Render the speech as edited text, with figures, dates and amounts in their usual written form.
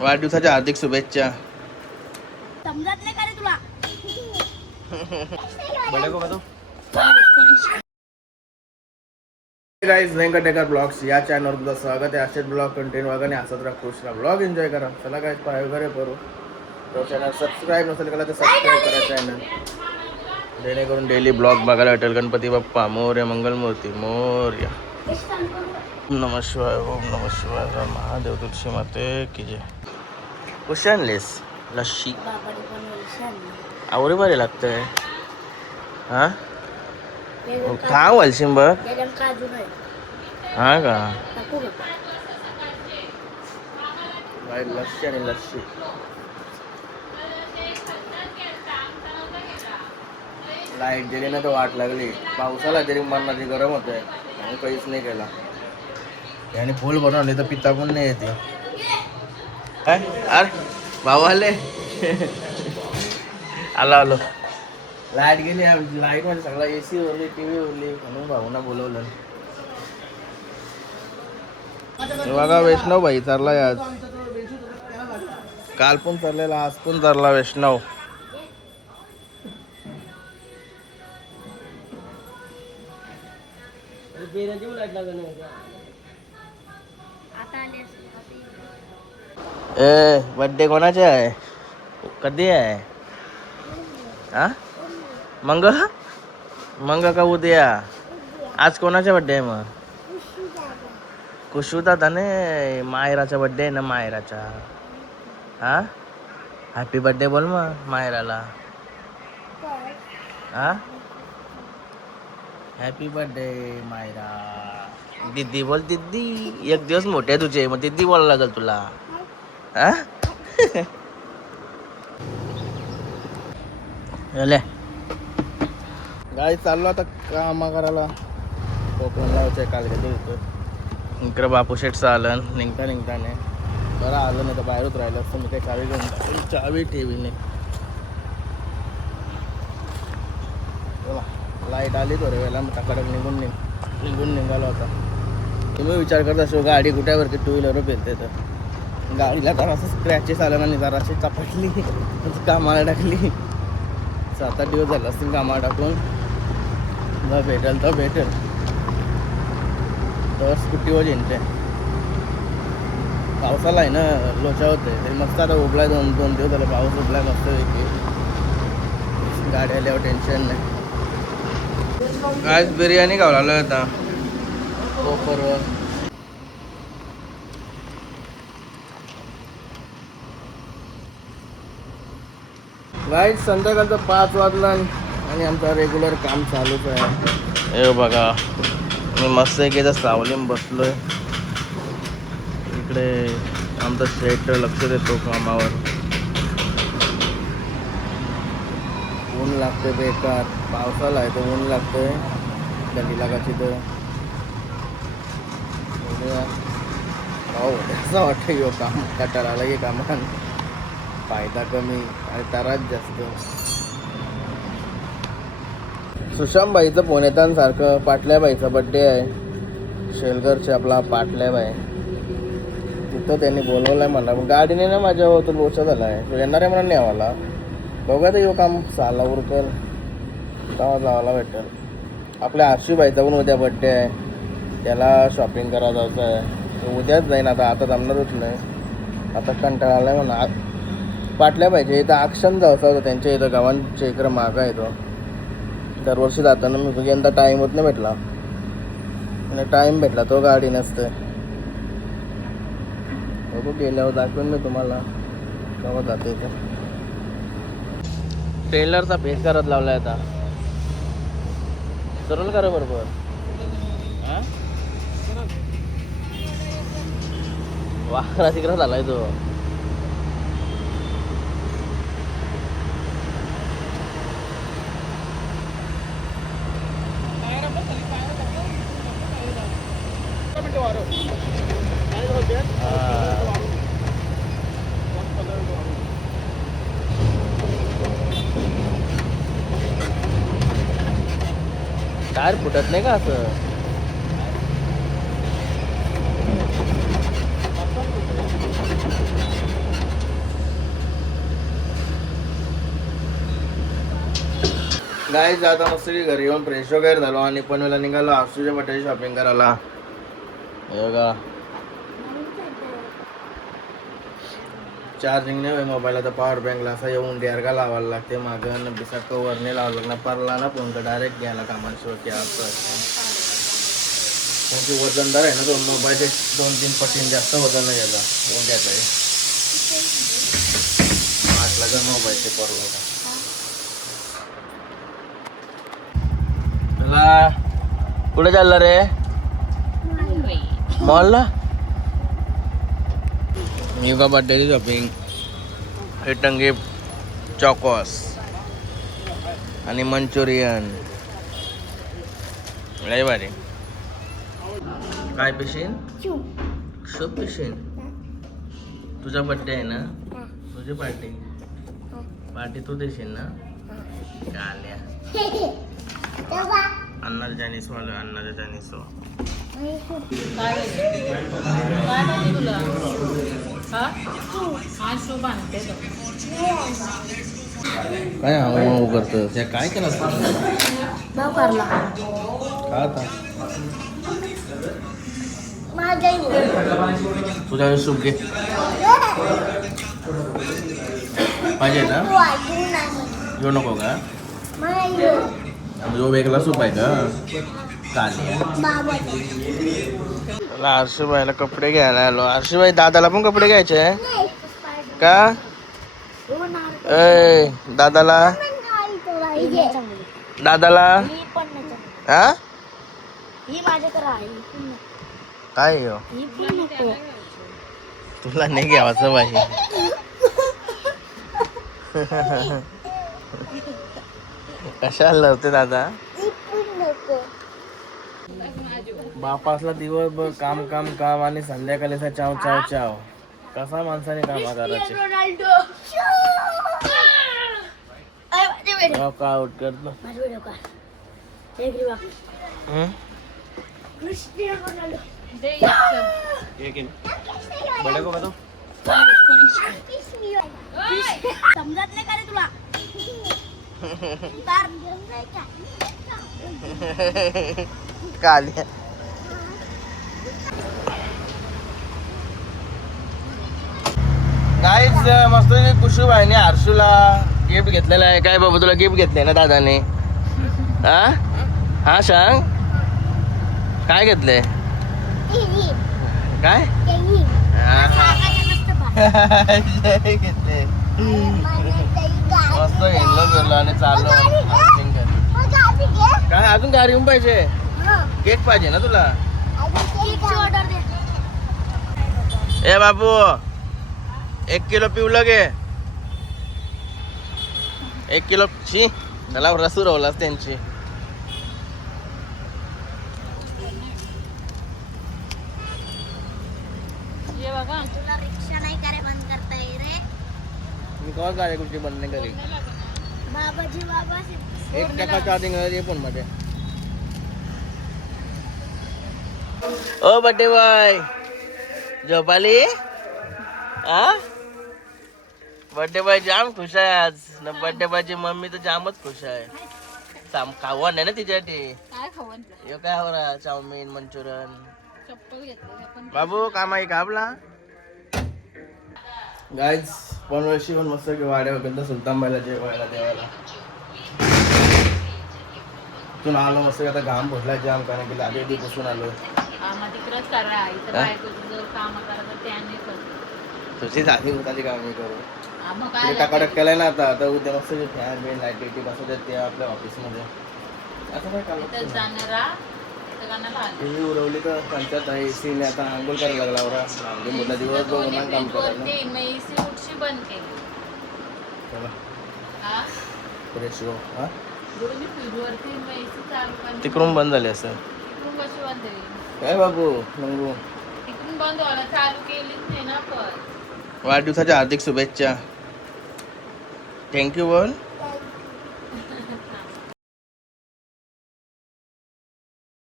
वाढदिवसाच्या हार्दिक शुभेच्छा. समजत नाही का रे तुला? गाईज वेंकटेकर ब्लॉग्स या चॅनलवर तुझं स्वागत आहे. असेच ब्लॉग कंटेंट वगैरे असत राहा, खुश राहा, ब्लॉग एन्जॉय करा. चला काय पाय वगैरे करू. तो चॅनल सबस्क्राईब नसेल केला तर सबस्क्राईब करा चॅनल, जेणेकरून डेली ब्लॉग बघायला भेटेल. गणपती बाप्पा मोरया, मंगलमूर्ती मोरया. नमः शिवाय, ओम नमः शिवाय, महादेव, तुलसी माते की जय. कशी आणलीस लस्सी? आवडी बरे लागतंय. हां थांब वलशिम बघ. हा का लस्सी आणि लस्सी. लाईट गेली ना तर वाट लागली. पावसाला तरी मरणाची गरम होते, काहीच नाही केला. याने फुल बनवले तर पिता पण नाही येते. काय अरे भाऊ आले. आलो लाईट गेली. लाईट मध्ये सगळा एसी उरली, टीव्ही उरली, म्हणून भाऊना बोलवलं. बघा वैष्णव भाई चाललाय आज. काल पण चाललेला, आज पण चालला वैष्णव. ए बर्थडे कोणाचे आहे? कधी आहे? हा मंग का उद्या? आज कोणाचा बर्थडे आहे मग? कुशू दादा ने मायराचा बर्थडे आहे ना, मायराचा. हा हॅपी बर्थडे बोल मग मायराला. हा हॅपी बर्थडे मायरा. दीदी बोल दीदी. एक दिवस मोठे आहे तुझे, मग दीदी बोलायला लागेल तुला. हा गाडी चाललो आता कामा करायला. कोकण लावचं काल गेलो होतो. इकडं बापू शेठचं आलं निघताने. बरं आलं नाही तर बाहेरच राहिलं असतं. मी काही चावी घेऊन टाकली, चावी ठेवी नाही. लाईट आली थोड्या वेळेला, मग तकडक निघून निघालो होता. तुम्ही विचार करत असो गाडी कुठ्यावरती टू व्हीलर फिरते तर गाडीला जरा असं स्क्रॅचेस आलं आणि जरा अशी चपटली, कामाला टाकली. 7-8 दिवस झालं असतील कामाला टाकून. भेटेल तर स्कूटीवर येते. पावसाला आहे ना लोचा होते ते मस्त. आता उबलाय 2 दिवस झाले पाऊस उबलाय मस्त. गाडी आल्यावर टेन्शन नाही. काय बिर्याणी खावला आलो आता कोपरवर. गाईड संध्याकाळचं 5 वाजला आणि आमचं रेग्युलर काम चालूच आहे. हे बघा मी मस्त एकेदा सावलीम बसलोय. इकडे आमचा शेट लक्ष देतो कामावर. ऊन लागते बेकार. पावसाला आहे तर ऊन लागतंय गलीला कशी तर. असं वाटतं की काम कटाळाला की कामान फायदा कमी आणि त्रास जास्त. सुशांतबाईचं फोन येतात सारखं. पाटल्याबाईचा बड्डे आहे शेलगरचे, आपला पाटल्याबाई. तिथं त्यांनी बोलवलं आहे मला. गाडीने ना माझ्या तो लोचा झाला आहे. तो येणार आहे म्हणून नाही आम्हाला. बघा तर येऊ काम साला उरकर तेव्हा जावायला भेटेल. आपल्या आरशीबाईचा पण उद्या बड्डे आहे. त्याला शॉपिंग करायला जायचं आहे. उद्याच जाईन आता जमणारच नाही. आता कंटाळा आला आहे म्हणा. पाटल्या पाहिजे इथं आक्षण जायचं होतं त्यांच्या इथं गावांच्या इकडं मागं आहे. तो दरवर्षी जाताना मी यंदा टाईम होत नाही भेटला. आणि टाईम भेटला तो गाडी नसते. बघू गेल्यावर दाखवेन मी तुम्हाला केव्हा जाते इथं. ट्रेलरचा फेस करत लावला आहे आता. सरळ करा बरोबर. हां वाकरा तिकडा झालाय तो. टायर फुटत नाही का असं? गाईज आता मस्त की घरी येऊन फ्रेश वगैरे झालो आणि पनवेलला निघालो आसूच्या बटाची शॉपिंग करायला. हे बघा चार्जिंग नाही मोबाईल आता पॉवर बँकला असा येऊन का लावायला लागते मागं बिसा कवर नाही लावावं लागणार परला ना फोन तर डायरेक्ट घ्यायला कामाला की असं त्यांची वजनदार आहे ना तो मोबाईलचे 2-3 पटीने जास्त वजन नाही याचा फोन घ्यायचा आहे 8 लाख मोबाईलचे परवडा. चला कुठे चालला रे मॉलला. मी का birthday shopping return gift Chocos आणि मंचुरियन लय भारी. काय पिशीन सूप पिशीन. तुझा बर्थडे आहे ना तुझी पार्टी तू देशील ना. आल्या अन्नाचा चायनीज वाला अन्नाचा चायनीज तो काय हवा करतो त्या काय केलं तुझ्या सूप घे पाहिजे ना घेऊ नको का जो वेगळा सूप आहे का कालिया. आरशूबाईला कपडे घ्यायला आलो. आरशूबाई दादाला पण कपडे घ्यायचे आहे का. ए दादाला हा काय हो तुला नाही घ्यावाचं पाहिजे. कशाला लावते दादा. बापासला दिवसभर काम काम काम आणि संध्याकाळी चाव चाव चाव कसा माणसाने काम करायचे. आउट करतो समजत नाही का रे तुला. कालिया गाईच मस्त कुशू भाईने हर्षूला गिफ्ट घेतलेलं आहे. काय बाबा तुला गिफ्ट घेतलंय ना दादाने. हा हा सांग काय घेतलंय काय घेतले. मस्त घेतलं फिरलो आणि चाललो. काय अजून गाडी येऊन पाहिजे केक पाहिजे ना तुला. ए बाबू 1 किलो पिवलं घे. 1 किलो शी त्याला रसू रवलास त्यांची. रिक्षा नाही करे बंद करता रे. मी कॉल गाडी कुठची बंद नाही करी. बाबाजी बाबा 1% चार्जिंग आहे पण मध्ये. ओ बड्डे बॉय झोपाली. हा बर्थडे बॉय जाम खुश आहे आज. बर्थडे बॉयची मम्मी तर जामच खुश आहे. खावण आहे ना तिच्यासाठी. हे काय हो रहा चाउमिन मंचुरियन. बाबू काम आहे का आपला. गाईज पनवेलशी पण मस्त वाड्या वगैरे सुलतानबाईला जेवायला देवायला तिथून आलो मस्त. आता घाम भरला जाम कारण की आधी बसून आलो. तुझी जाती होताची काम मी करू टाकाटक केलाय ना. आता आता उद्या मस्त फॅन बिन लाईट बिटी बसवतात ते आपल्या ऑफिसमध्ये. आता काय टीव्ही उडवली तर पंचायत आहे. एसीने आता आंघोळ करायला लागला. मोठा दिवस बघून काम करायला. फ्रेश हो हा तिकडून बंद झाले असं काय बाबू नंगू. वाढदिवसाच्या हार्दिक शुभेच्छा. थँक्यू बोल.